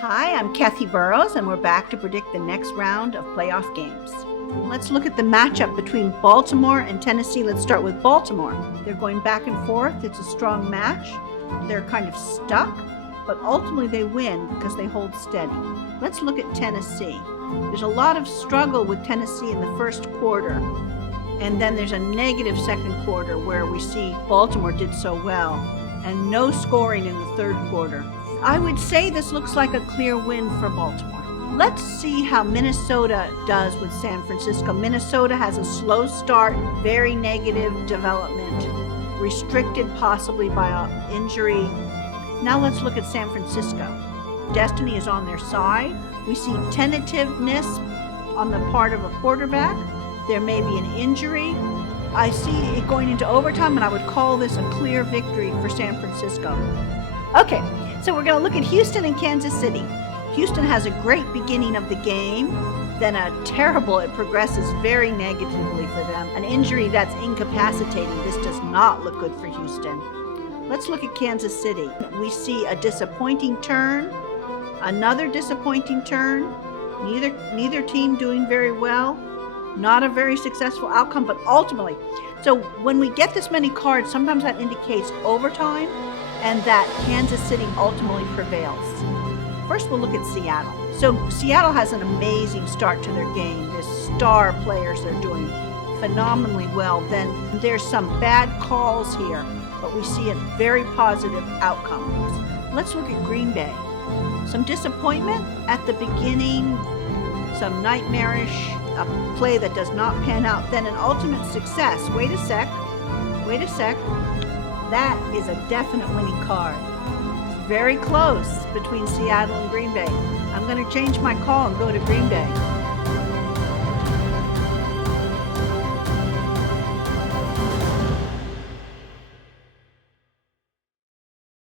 Hi, I'm Kathy Burrows, and we're back to predict the next round of playoff games. Let's look at the matchup between Baltimore and Tennessee. Let's start with Baltimore. They're going back and forth. It's a strong match. They're kind of stuck, but ultimately they win because they hold steady. Let's look at Tennessee. There's a lot of struggle with Tennessee in the first quarter, and then there's a negative second quarter where we see Baltimore did so well, and no scoring in the third quarter. I would say this looks like a clear win for Baltimore. Let's see how Minnesota does with San Francisco. Minnesota has a slow start, very negative development, restricted possibly by an injury. Now let's look at San Francisco. Destiny is on their side. We see tentativeness on the part of a quarterback. There may be an injury. I see it going into overtime, and I would call this a clear victory for San Francisco. Okay, so we're going to look at Houston and Kansas City. Houston has a great beginning of the game, then it progresses very negatively for them. An injury that's incapacitating. This does not look good for Houston. Let's look at Kansas City. We see a disappointing turn, another disappointing turn, neither team doing very well, not a very successful outcome, but ultimately. So when we get this many cards, sometimes that indicates overtime and that Kansas City ultimately prevails. First, we'll look at Seattle. So Seattle has an amazing start to their game. The star players are doing phenomenally well. Then there's some bad calls here, but we see a very positive outcome. Let's look at Green Bay. Some disappointment at the beginning, some nightmarish, a play that does not pan out, then an ultimate success. Wait a sec. That is a definite winning card. It's very close between Seattle and Green Bay. I'm going to change my call and go to Green Bay.